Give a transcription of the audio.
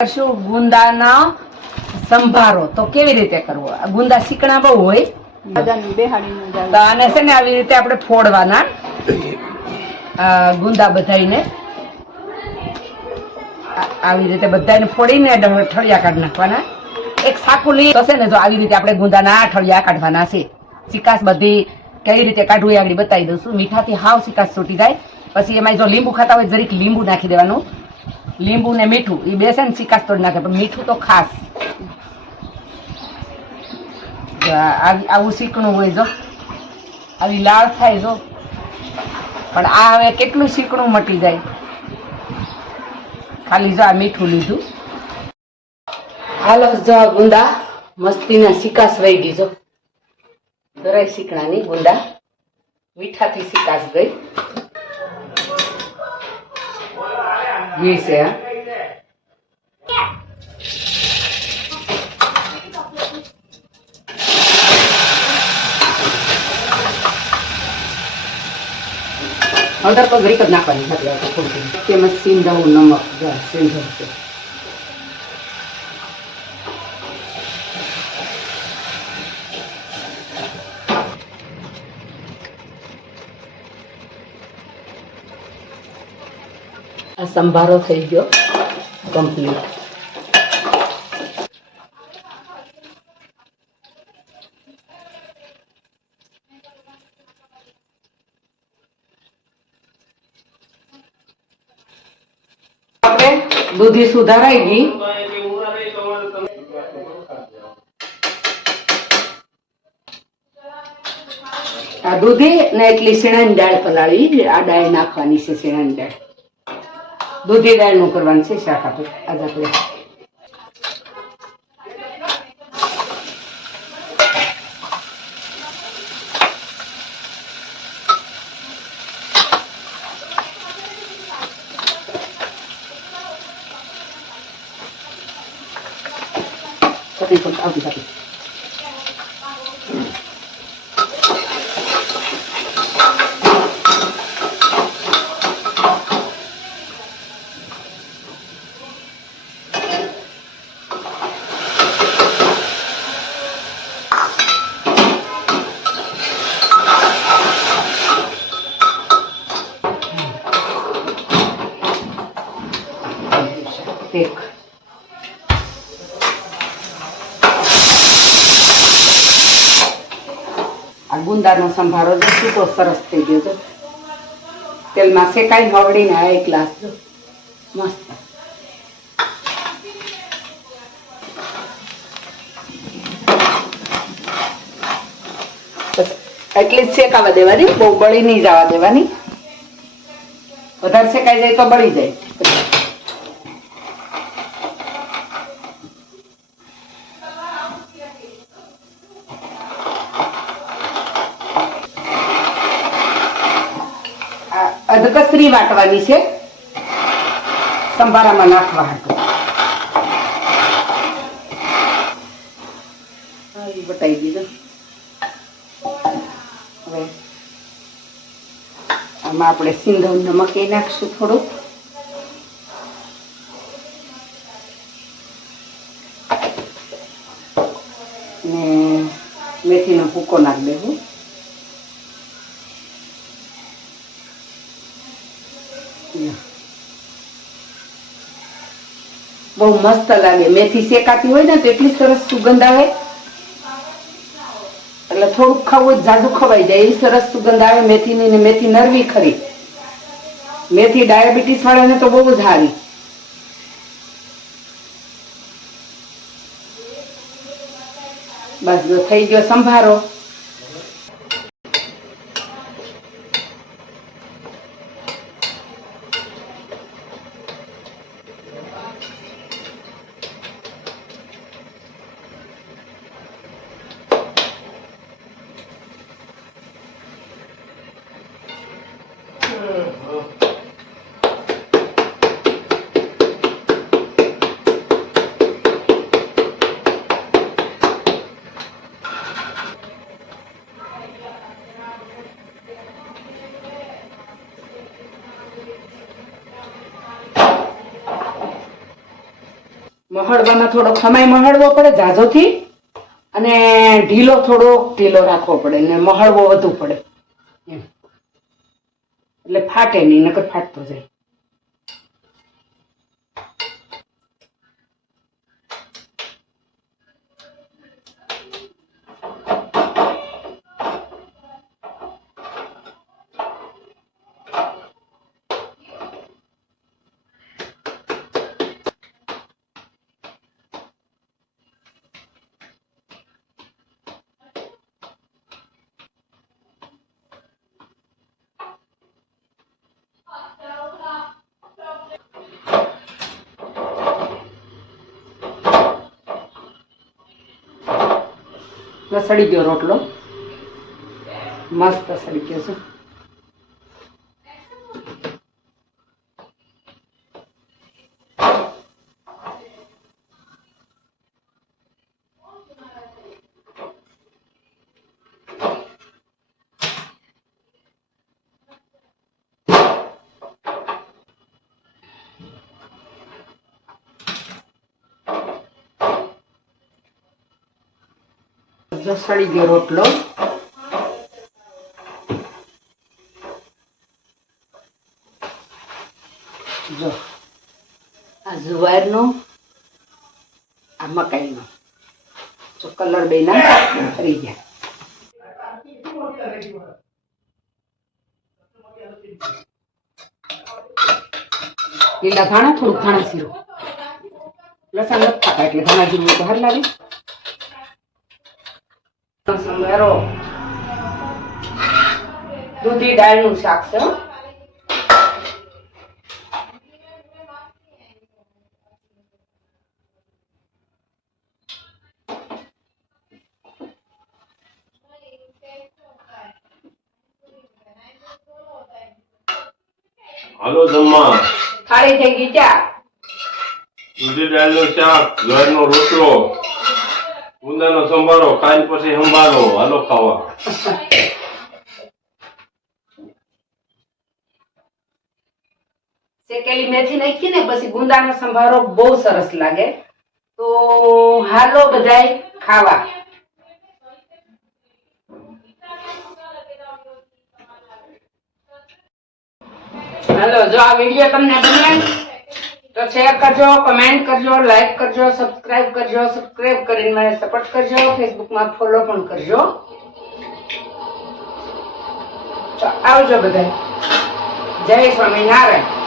કરશું ગુંદાના સંભારો. તો કેવી રીતે કરવો? ગુંદા શીકણા બહુ હોય. તો આને છે ને આવી રીતે આપણે ફોડવાના. ગુંદા બધાઈને આવી રીતે બધાને ફોડીને ઠળિયા કાઢી નાખવાના. એક સાકું લઈ હશે ને જો આવી રીતે આપણે ગુંદાના ઠળિયા કાઢવાના છે. સિકાસ બધી કઈ રીતે કાઢવું એ આગળ બતાવી દઉં છું. મીઠાથી હાવ સિકાસ છૂટી જાય. પછી એમાં જો લીંબુ ખાતા હોય જરીક લીંબુ નાખી દેવાનું. લીંબુ ને મીઠું એ બેસે ને શિકાસ તોડી નાખે, પણ મીઠું તો ખાસ. આવી- શીકણું હોય જો. આવી લાળ થાય જો. પણ આ હવે કેટલું શીકણું મટી જાય. ખાલી જો આ મીઠું લીધું. હાલો જો ગુંદા, મસ્તીના શિકાસ વહી ગઈ જો. જરાય શીકણાની ગુંદા મીઠાથી શિકાસ ગઈ. છે આ. હળદર તો ઘડીક જ નાખવાની થોડી તેમાં સિંધવ નમક સિંધવ છે સંભારો થઈ ગયો કમ્પ્લીટ દૂધી સુધારાઈ ગઈ. આ દૂધી ને એટલી શેણાની દાળ પલાળી. આ દાળ નાખવાની છે શેણાની દાળ. દૂધી દાળનું કરવાનું છે શાક આપણે આજ આપણે ચટણી પણ આવતી હતી એક આ ગુંદાનો સંભારો જો સૂકો સરસ થઈ ગયો છે. તેલમાં શેકાઈ હવડીને આ એક ગ્લાસ જો. મસ્ત. એટલી જ શેકાવા દેવાની, બહુ બળી નહીં જવા દેવાની. વધારે શેકાઈ જાય તો બળી જાય. અધકસરી વાટવાની છે. સંભારામાં નાખવા હાટું. બતાવી દીધું. હવે આમાં આપણે સિંધવ નમક એ નાખશું થોડુંક. ને મેથીનો ભૂકો નાખી દેવું. બહુ મસ્ત લાગે. મેથી શેકાતી હોય ને તો એટલી સરસ સુગંધ આવે. એટલે થોડુંક ખાવું જાજુ ખવાઈ જાય. એવી સરસ સુગંધ આવે મેથીની ને મેથી નરવી ખરી. મેથી ડાયાબિટીસ વાળાને તો બહુ જ સારી બસ, જો થઈ ગયો સંભારો. મહળવામાં થોડો સમય મહળવો પડે જાજોથી અને ઢીલો થોડો ઢીલો રાખવો પડે ને મહળવો વધુ પડે. એમ. એટલે ફાટે નહીં, નકર ફાટતો જાય. તો સડી ગયો રોટલો મસ્ત સડી ગયો છે જો ગયો રોટલો જો આ જુવારનો આ મકાઈનો જો કલર બે ના ફરી ગયા લીલા ધાણા થોડુંક ધાણા જીરું લસણ નથી ખાતા એટલે ધાણા જીરું તો હાર સંભારો દૂધી દાળનું શાક છે. હાલો જમવા. થાળી થઈ ગઈ ચા. દૂધી દાળનું શાક ઘરનો રોટલો. ગુંદાનો સંભારો ખાઈને પછી સંભારો, હાલો ખાવા. શેકેલી મેથી નાખી ને પછી ગુંદાનો સંભારો બહુ સરસ લાગે. તો હાલો બધાય ખાવા. હાલો, જો આ વીડિયો તમને ગમે તો શેર કરજો કમેન્ટ કરજો લાઈક કરજો સબસ્ક્રાઇબ કરજો સબસ્ક્રાઇબ કરીને મને સપોર્ટ કરજો ફેસબુકમાં ફોલો પણ કરજો. આવજો બધા જય સ્વામિનારાયણ.